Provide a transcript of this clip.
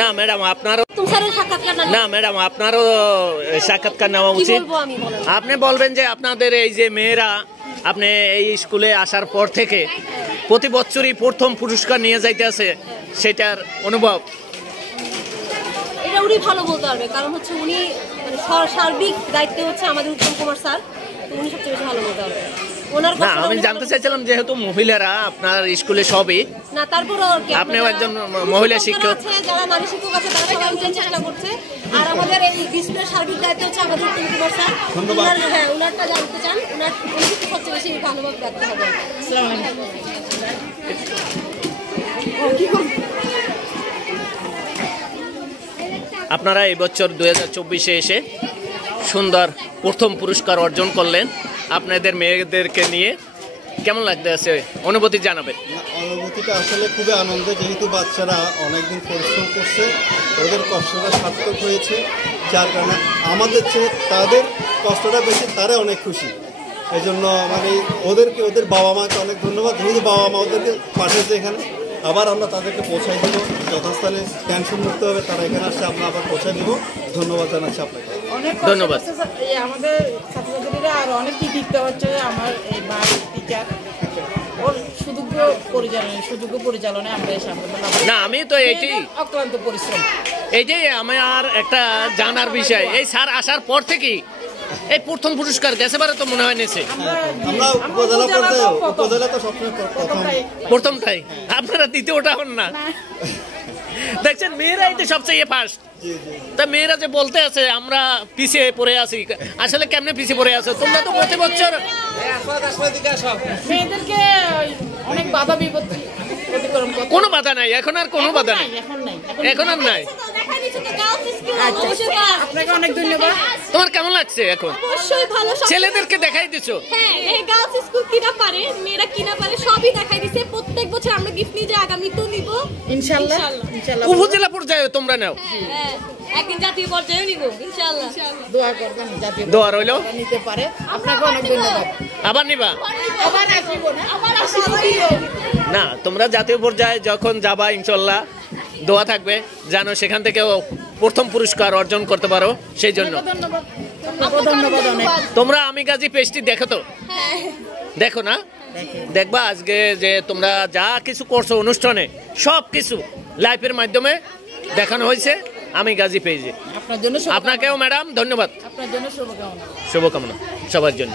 না ম্যাডাম আপনারও না ম্যাডাম আপনারও সাক্ষাৎকার নেওয়া উচিত। আপনি বলবেন যে আপনাদের এই যে মেয়েরা আপনি এই স্কুলে আসার পর থেকে প্রতি বছরই প্রথম পুরস্কার নিয়ে যাইতেছে, সেটার অনুভব। এটা উনি ভালো বলতে পারবে, কারণ হচ্ছে উনি মানে সার্বিক দায়িত্বে হচ্ছে আমাদের উত্তম কুমার স্যার, তো উনি সবচেয়ে বেশি ভালো বলতে পারবে। না আমি জানতে চাইছিলাম যেহেতু মহিলারা আপনার স্কুলে সবই, না তারপরও আপনিও একজন মহিলা শিক্ষক, যারা নারী শিক্ষক আছে তারা সবাই চেষ্টা করছে। আর আমাদের এই ডিসপ্লের সার্বিক দায়িত্ব হচ্ছে আমাদের উত্তম কুমার স্যার। হ্যাঁ উনারটা জানতে চান, উনি সবচেয়ে বেশি ভালোভাব রাখতে হবে। আপনারা এই বছর 2024-এ এসে সুন্দর প্রথম পুরস্কার অর্জন করলেন। আপনাদের মেয়েদেরকে নিয়ে কেমন লাগতেছে অনুভূতি জানাবেন। অনুভূতিটা আসলে খুবই আনন্দ, যেহেতু বাচ্চারা অনেকদিন পরিশ্রম করছে, ওদের কষ্টটা সার্থক হয়েছে, যার কারণে আমাদের চেয়ে তাদের কষ্টটা বেশি, তারা অনেক খুশি। এই জন্য মানে ওদেরকে ওদের বাবা মাকে অনেক ধন্যবাদ, যেহেতু বাবা মা ওদেরকে পাঠিয়েছে এখানে, আবার আমরা তাদেরকে পৌঁছাই দেবো যথাস্থলে, টেনশন মুক্ত হবে তারা এখানে আসছে, আমরা আবার পৌঁছাই দেবো। ধন্যবাদ জানাচ্ছি আপনাকে। ধন্যবাদ। আমাদের ছাত্রছাত্রীরা আর অনেক কি শিখতে হচ্ছে, আমার এই টিচার ওর সুযোগ্য পরিচালনায় আমরা এসে না আমি তো এইটি অক্লান্ত পরিশ্রম, এইটাই আমার একটা জানার বিষয়। এই স্যার আসার পর থেকেই এই প্রথম পুরস্কার গেছেবারে তো মনে হয় নিছে, প্রথমটাই আপনারা দ্বিতীয়টা হন না। দেখছেন মেয়েরা এই সবচেয়ে ফার্স্ট, তা মেয়েরা যে বলতে আছে আমরা পিছিয়ে পড়ে আছি, আসলে কেমনে পিছিয়ে পড়ে আছো তোমরা? তো প্রতি বছর মেয়েদেরকে অনেক বাধা বিপত্তি কোনো বাধা নাই, এখন আর কোনো বাধা নাই, এখন আর নাই। আপনাকে অনেক ধন্যবাদ। তোমার কেমন লাগছে এখন? অবশ্যই ভালো। ছেলেদেরকে দেখাই দিছো? হ্যাঁ, এই গার্লস স্কুল কিনা পারে, মেয়েরা কিনা পারে সবই দেখাই দিছে। প্রত্যেক বছর আমরা গিফট নিয়ে যাই, আগামীতেও নিব ইনশাআল্লাহ। উপজেলা পর্যায়ে তোমরা নাও, হ্যাঁ একদিন জাতীয় পর্যায়ে নিব ইনশাআল্লাহ। দোয়া করবেন জাতীয় দোয়া রইলো, নিতে পারে। আপনাকে অনেক ধন্যবাদ। আবার নিবা? আবার আসিব না, আবার আসিব না, তোমরা জাতীয় পর্যায়ে যখন যাবা ইনশাআল্লাহ দোয়া থাকবে যেন সেখান থেকেও প্রথম পুরস্কার অর্জন করতে পারো, সেই জন্য ধন্যবাদ। অনেক তোমরা আমি গাজী পেজটি দেখো তো? দেখো না? দেখবা আজকে যে তোমরা যা কিছু করছো অনুষ্ঠানে সব কিছু লাইভের মাধ্যমে দেখানো হয়েছে আমি গাজী পেজে। আপনার জন্য আপনাকেও ম্যাডাম ধন্যবাদ। আপনার জন্য শুভকামনা। শুভকামনা সবার জন্য।